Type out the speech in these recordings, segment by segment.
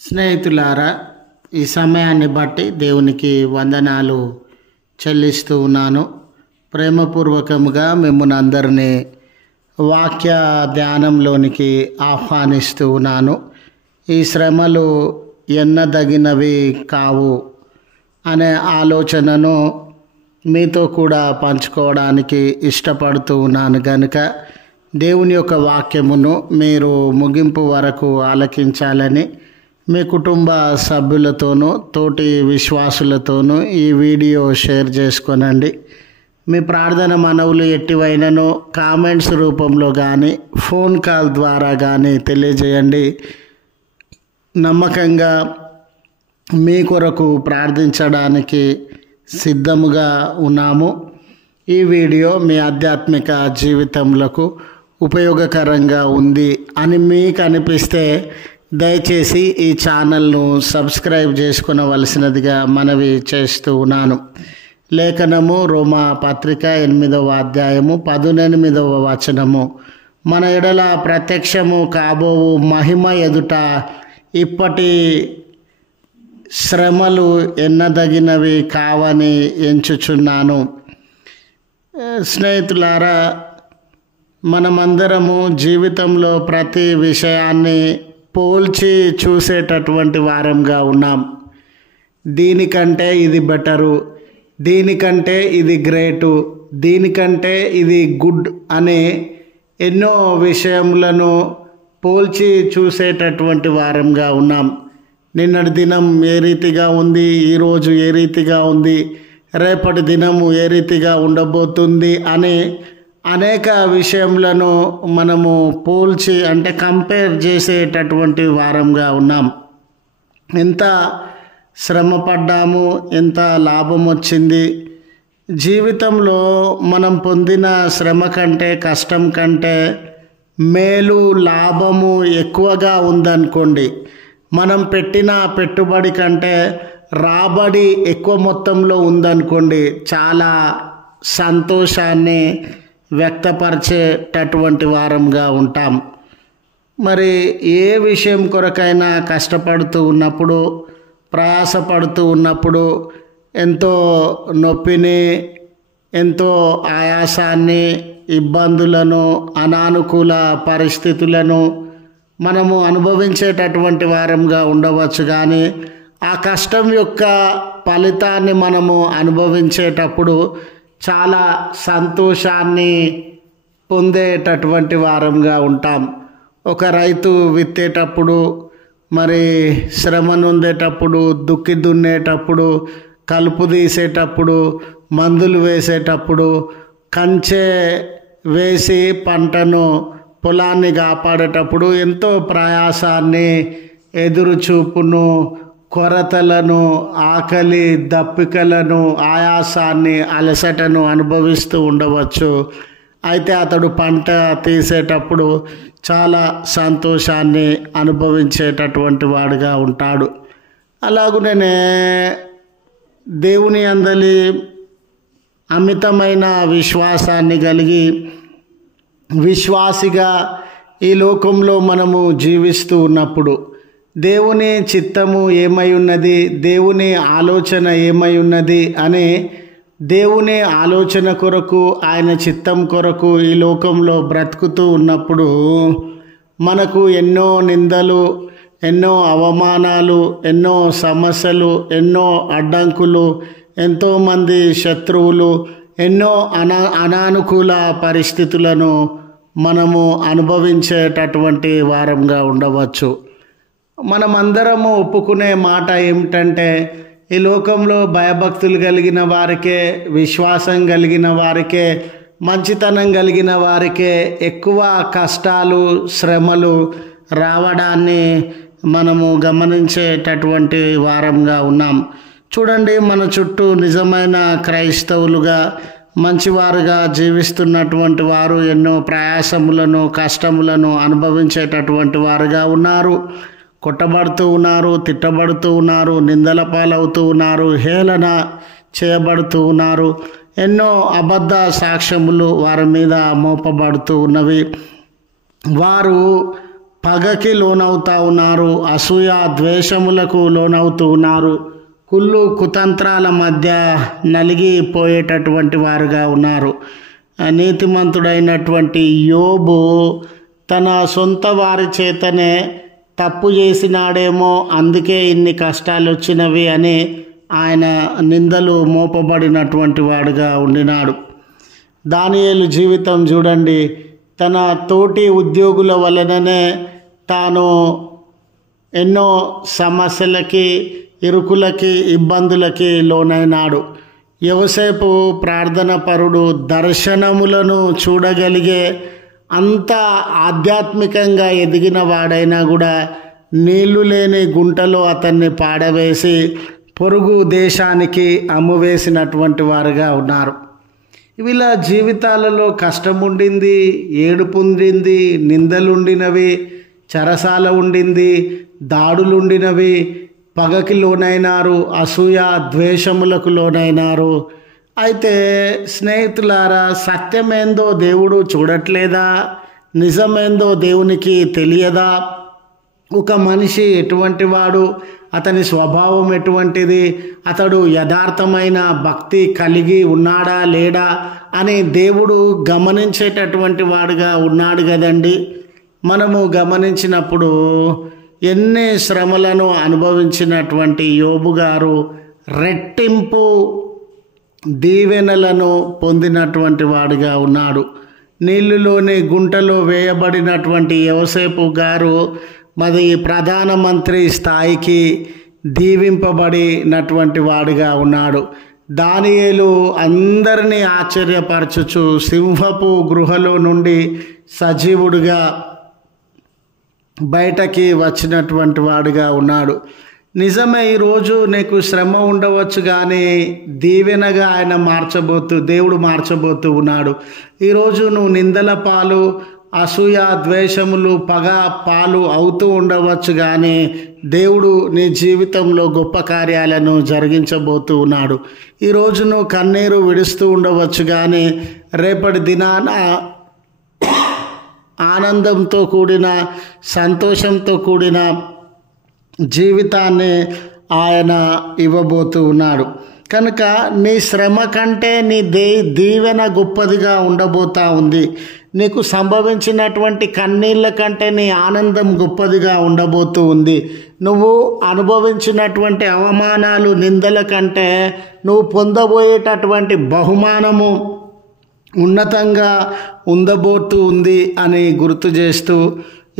స్నేహితులారా, ఈ సమయాన్ని బట్టి దేవునికి వందనాలు చెల్లిస్తూ ఉన్నాను. ప్రేమపూర్వకముగా మిమ్మల్ని అందరినీ వాక్య ధ్యానంలోనికి ఆహ్వానిస్తూ ఉన్నాను. ఈ శ్రమలు ఎన్నదగినవి కావు అనే ఆలోచనను మీతో కూడా పంచుకోవడానికి ఇష్టపడుతూ ఉన్నాను కనుక దేవుని యొక్క వాక్యమును మీరు ముగింపు వరకు ఆలకించాలని మీ కుటుంబ సభ్యులతోనూ తోటి విశ్వాసులతోనూ ఈ వీడియో షేర్ చేసుకోనండి. మీ ప్రార్థన మనవులు ఎట్టివైనను కామెంట్స్ రూపంలో కానీ ఫోన్ కాల్ ద్వారా కానీ తెలియజేయండి. నమ్మకంగా మీ కొరకు ప్రార్థించడానికి సిద్ధముగా ఉన్నాము. ఈ వీడియో మీ ఆధ్యాత్మిక జీవితంలో ఉపయోగకరంగా ఉంది అని మీకు అనిపిస్తే దయచేసి ఈ ఛానల్ను సబ్స్క్రైబ్ చేసుకునవలసినదిగా మనవి చేస్తూ ఉన్నాను. లేఖనము రోమా పత్రిక 8వ అధ్యాయము 18వ వచనము, మన ఎడల ప్రత్యక్షము కాబోవు మహిమ ఎదుట ఇప్పటి శ్రమలు ఎన్నదగినవి కావని ఎంచుచున్నాను. స్నేహితులారా, మనమందరము జీవితంలో ప్రతి విషయాన్ని పోల్చి చూసేటటువంటి వారంగా ఉన్నాం. దీనికంటే ఇది బెటరు, దీనికంటే ఇది గ్రేటు, దీనికంటే ఇది గుడ్ అనే ఎన్నో విషయములను పోల్చి చూసేటటువంటి వారంగా ఉన్నాం. నిన్నటి దినం ఏ రీతిగా ఉంది, ఈరోజు ఏ రీతిగా ఉంది, రేపటి దినము ఏ రీతిగా ఉండబోతుంది అనే అనేక విషయములను మనము పోల్చి అంటే కంపేర్ చేసేటటువంటి వారంగా ఉన్నాం. ఎంత శ్రమ పడ్డాము, ఎంత లాభం వచ్చింది, జీవితంలో మనం పొందిన శ్రమ కంటే కష్టం కంటే మేలు లాభము ఎక్కువగా ఉందనుకోండి, మనం పెట్టిన పెట్టుబడి కంటే రాబడి ఎక్కువ మొత్తంలో ఉందనుకోండి, చాలా సంతోషాన్ని వ్యక్తపరిచేటటువంటి వారంగా ఉంటాం. మరి ఏ విషయం కొరకైనా కష్టపడుతూ ఉన్నప్పుడు, ప్రయాసపడుతూ ఉన్నప్పుడు ఎంతో నొప్పిని, ఎంతో ఆయాసాన్ని, ఇబ్బందులను, అనానుకూల పరిస్థితులను మనము అనుభవించేటటువంటి వారంగా ఉండవచ్చు. కానీ ఆ కష్టం యొక్క ఫలితాన్ని మనము అనుభవించేటప్పుడు చాలా సంతోషాన్ని పొందేటటువంటి వారంగా ఉంటాం. ఒక రైతు విత్తేటప్పుడు, మరి శ్రమ నొందేటప్పుడు, దుక్కి దున్నేటప్పుడు, కలుపు తీసేటప్పుడు, మందులు వేసేటప్పుడు, కంచె వేసి పంటను పొలాన్ని కాపాడేటప్పుడు ఎంతో ప్రయాసాన్ని, ఎదురుచూపును, కొరతలను, ఆకలి దప్పికలను, ఆయాసాన్ని, అలసటను అనుభవిస్తూ ఉండవచ్చు. అయితే అతడు పంట తీసేటప్పుడు చాలా సంతోషాన్ని అనుభవించేటటువంటి వాడుగా ఉంటాడు. అలాగునే దేవుని యందలి అమితమైన విశ్వాసాన్ని కలిగి విశ్వాసిగా ఈ లోకంలో మనము జీవిస్తూ ఉన్నప్పుడు దేవుని చిత్తము ఏమై ఉన్నది, దేవుని ఆలోచన ఏమై ఉన్నది అనే దేవుని ఆలోచన కొరకు, ఆయన చిత్తం కొరకు ఈ లోకంలో బ్రతుకుతూ ఉన్నప్పుడు మనకు ఎన్నో నిందలు, ఎన్నో అవమానాలు, ఎన్నో సమస్యలు, ఎన్నో అడ్డంకులు, ఎంతోమంది శత్రువులు, ఎన్నో అనానుకూల పరిస్థితులను మనము అనుభవించేటటువంటి వారంగా ఉండవచ్చు. మనమందరము ఒప్పుకునే మాట ఏమిటంటే, ఈ లోకంలో భయభక్తులు కలిగిన వారికే, విశ్వాసం కలిగిన వారికే, మంచితనం కలిగిన వారికే ఎక్కువ కష్టాలు, శ్రమలు రావడాన్ని మనము గమనించేటటువంటి వారంగా ఉన్నాం. చూడండి, మన చుట్టూ నిజమైన క్రైస్తవులుగా, మంచివారుగా జీవిస్తున్నటువంటి వారు ఎన్నో ప్రయాసములను, కష్టములను అనుభవించేటటువంటి వారుగా ఉన్నారు. కొట్టబడుతూ ఉన్నారు, తిట్టబడుతూ ఉన్నారు, నిందల పాలవుతూ ఉన్నారు, హేళన చేయబడుతూ ఉన్నారు. ఎన్నో అబద్ధ సాక్ష్యములు వారి మీద మోపబడుతూ ఉన్నవి. వారు పగకి లోనవుతా ఉన్నారు, అసూయ ద్వేషములకు లోనవుతూ ఉన్నారు, కుళ్ళు కుతంత్రాల మధ్య నలిగిపోయేటటువంటి వారుగా ఉన్నారు. నీతిమంతుడైనటువంటి యోబు తన సొంత వారి చేతనే తప్పు చేసినాడేమో, అందుకే ఇన్ని కష్టాలు వచ్చినవి అని ఆయన నిందలు మోపబడినటువంటి వాడుగా ఉండినాడు. దానియేలు జీవితం చూడండి, తన తోటి ఉద్యోగుల వలననే తాను ఎన్నో సమస్యలకి, ఇరుకులకి, ఇబ్బందులకి లోనైనాడు. యోసేపు ప్రార్థన పరుడు, దర్శనములను చూడగలిగే అంత ఆధ్యాత్మికంగా ఎదిగిన వాడైనా కూడా నీళ్లు లేని గుంటలో అతన్ని పాడవేసి పొరుగు దేశానికి అమ్మువేసినటువంటి వారుగా ఉన్నారు. వీళ్ళ జీవితాలలో కష్టం ఉండింది, ఏడుపు ఉండింది, నిందలుండినవి, చెరసాల ఉండింది, దాడులుండినవి, పగకి లోనైనారు, అసూయ ద్వేషములకు లోనైనారు. అయితే స్నేహితులారా, సత్యమేందో దేవుడు చూడట్లేదా? నిజమేందో దేవునికి తెలియదా? ఒక మనిషి ఎటువంటి వాడు, అతని స్వభావం ఎటువంటిది, అతడు యథార్థమైన భక్తి కలిగి ఉన్నాడా లేడా అని దేవుడు గమనించేటటువంటి వాడుగా ఉన్నాడు కదండి. మనము గమనించినప్పుడు ఎన్ని శ్రమలను అనుభవించినటువంటి యోబు గారు రెట్టింపు దీవెనలను పొందినటువంటి వాడుగా ఉన్నాడు. నీళ్ళలోని గుంటలో వేయబడినటువంటి యోసేపు గారు మరి ప్రధానమంత్రి స్థాయికి దీవింపబడినటువంటి వాడుగా ఉన్నాడు. దానియేలు అందరినీ ఆశ్చర్యపరచుచు సింహపు గృహలో నుండి సజీవుడిగా బయటకి వచ్చినటువంటి వాడుగా ఉన్నాడు. నిజమే, ఈరోజు నీకు శ్రమ ఉండవచ్చు, కానీ దీవెనగా ఆయన దేవుడు మార్చబోతూ ఉన్నాడు. ఈరోజు నువ్వు నిందల పాలు, అసూయ ద్వేషములు, పగ పాలు అవుతూ ఉండవచ్చు, కానీ దేవుడు నీ జీవితంలో గొప్ప కార్యాలను జరిగించబోతూ ఉన్నాడు. ఈరోజు నువ్వు కన్నీరు విడుస్తూ ఉండవచ్చు, కానీ రేపటి దినాన ఆనందంతో కూడిన, సంతోషంతో కూడిన జీవితాన్ని ఆయన ఇవ్వబోతూ ఉన్నాడు. కనుక నీ శ్రమ కంటే నీ దీవెన గొప్పదిగా ఉండబోతా ఉంది. నీకు సంభవించినటువంటి కన్నీళ్ళ కంటే నీ ఆనందం గొప్పదిగా ఉండబోతూ ఉంది. నువ్వు అనుభవించినటువంటి అవమానాలు, నిందల కంటే నువ్వు పొందబోయేటటువంటి బహుమానము ఉన్నతంగా ఉండబోతూ ఉంది అని గుర్తు చేస్తూ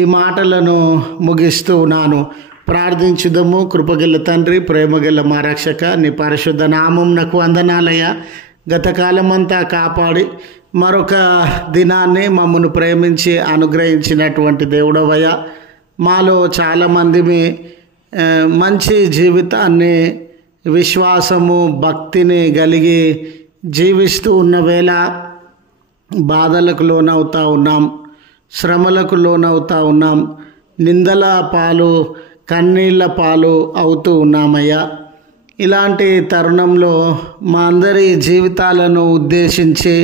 ఈ మాటలను ముగిస్తూ ఉన్నాను. ప్రార్థించుదము. కృపగల తండ్రి, ప్రేమగల మా రక్షక, నీ పరిశుద్ధ నామం నాకు వందనాలయ్యా. గతకాలమంతా కాపాడి మరొక దినాన్ని మమ్మల్ని ప్రేమించి అనుగ్రహించినటువంటి దేవుడవయ్యా. మాలో చాలామంది మంచి జీవితాన్ని, విశ్వాసము, భక్తిని కలిగి జీవిస్తూ ఉన్న వేళ బాధలకు లోనవుతూ ఉన్నాం, శ్రమలకు లోనవుతూ ఉన్నాం, నిందల పాలు, కన్నీళ్ళ పాలు అవుతూ ఉన్నామయ్యా. ఇలాంటి తరుణంలో మా అందరి జీవితాలను ఉద్దేశించి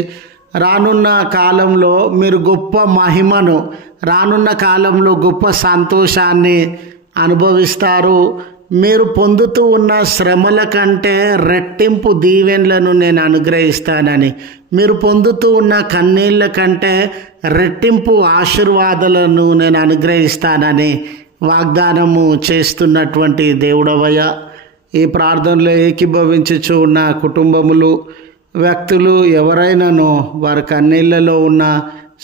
రానున్న కాలంలో మీరు గొప్ప మహిమను, రానున్న కాలంలో గొప్ప సంతోషాన్ని అనుభవిస్తారు. మీరు పొందుతూ ఉన్న శ్రమల కంటే రెట్టింపు దీవెనలను నేను అనుగ్రహిస్తానని, మీరు పొందుతూ ఉన్న కన్నీళ్ళ కంటే రెట్టింపు ఆశీర్వాదాలను నేను అనుగ్రహిస్తానని వాగ్దానము చేస్తున్నటువంటి దేవుడవయ్యా. ఈ ప్రార్థనలో ఏకీభవించుచు ఉన్న కుటుంబములు, వ్యక్తులు ఎవరైనానో వారి కన్నీళ్ళలో ఉన్న,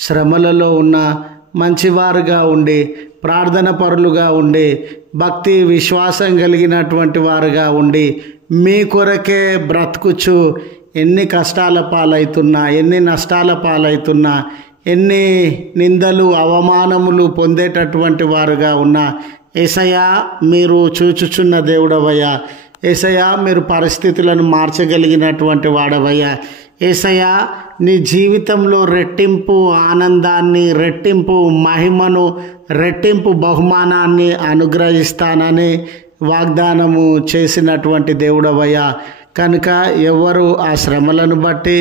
శ్రమలలో ఉన్న మంచివారుగా ఉండి, ప్రార్థన పరులుగా ఉండి, భక్తి విశ్వాసం కలిగినటువంటి వారుగా ఉండి, మీ కొరకే బ్రతుకుచు ఎన్ని కష్టాల పాలవుతున్నా, ఎన్ని నష్టాల పాలవుతున్నా, ఎన్ని నిందలు అవమానములు పొందేటటువంటి వారుగా ఉన్నా, యేసయ్యా మీరు చూచుచున్న దేవుడవయ్యా. యేసయ్యా మీరు పరిస్థితులను మార్చగలిగినటువంటి వాడవయ్యా. యేసయ్యా నీ జీవితంలో రెట్టింపు ఆనందాన్ని, రెట్టింపు మహిమను, రెట్టింపు బహుమానాన్ని అనుగ్రహిస్తానని వాగ్దానము చేసినటువంటి దేవుడవయ్యా. కనుక ఎవరు ఆ శ్రమలను బట్టి,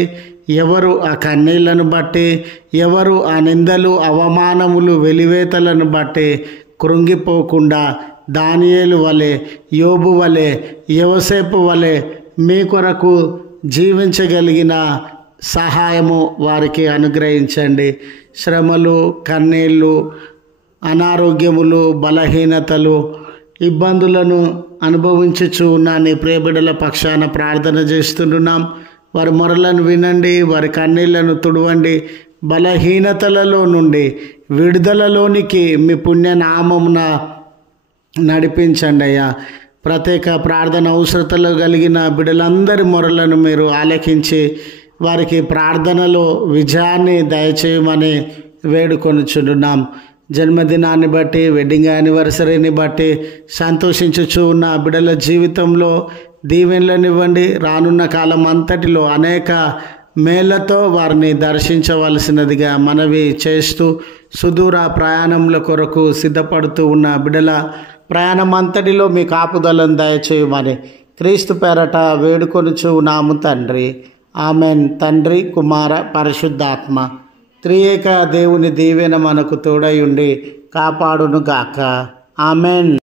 ఎవరు ఆ కన్నీళ్లను బట్టి, ఎవరు ఆ నిందలు, అవమానములు, వెలివేతలను బట్టి కృంగిపోకుండా దానియేలు వలె, యోబు వలె, యోసేపు వలె మీ కొరకు జీవించగలిగిన సహాయము వారికి అనుగ్రహించండి. శ్రమలు, కన్నీళ్ళు, అనారోగ్యములు, బలహీనతలు, ఇబ్బందులను అనుభవించుచు ఉన్న నీ ప్రియబిడ్డల పక్షాన ప్రార్థన చేస్తున్నాం. వారి మొరలను వినండి, వారి కన్నీళ్లను తుడవండి. బలహీనతలలో నుండి విడుదలలోనికి మీ పుణ్యనామమున నడిపించండి అయ్యా. ప్రత్యేక ప్రార్థన అవసరతలు కలిగిన బిడ్డలందరి మొరలను మీరు ఆలకించి వారికి ప్రార్థనలో విజయాన్ని దయచేయమని వేడుకొనుచున్నాం. జన్మదినాన్ని బట్టి, వెడ్డింగ్ యానివర్సరీని బట్టి సంతోషించుచు ఉన్న బిడ్డల జీవితంలో దీవెనలనివ్వండి. రానున్న కాలం అంతటిలో అనేక మేళ్లతో వారిని దర్శించవలసినదిగా మనవి చేస్తూ, సుదూర ప్రయాణముల కొరకు సిద్ధపడుతూ ఉన్న బిడ్డల ప్రయాణం అంతటిలో మీ కాపుదలను దయచేయమని క్రీస్తు పేరట వేడుకొనుచు ఉన్నాము తండ్రి. ఆమెన్. తండ్రి, కుమార, పరిశుద్ధాత్మ త్రియేక దేవుని దీవెన మనకు తోడై ఉండి కాపాడును గాక. ఆమెన్.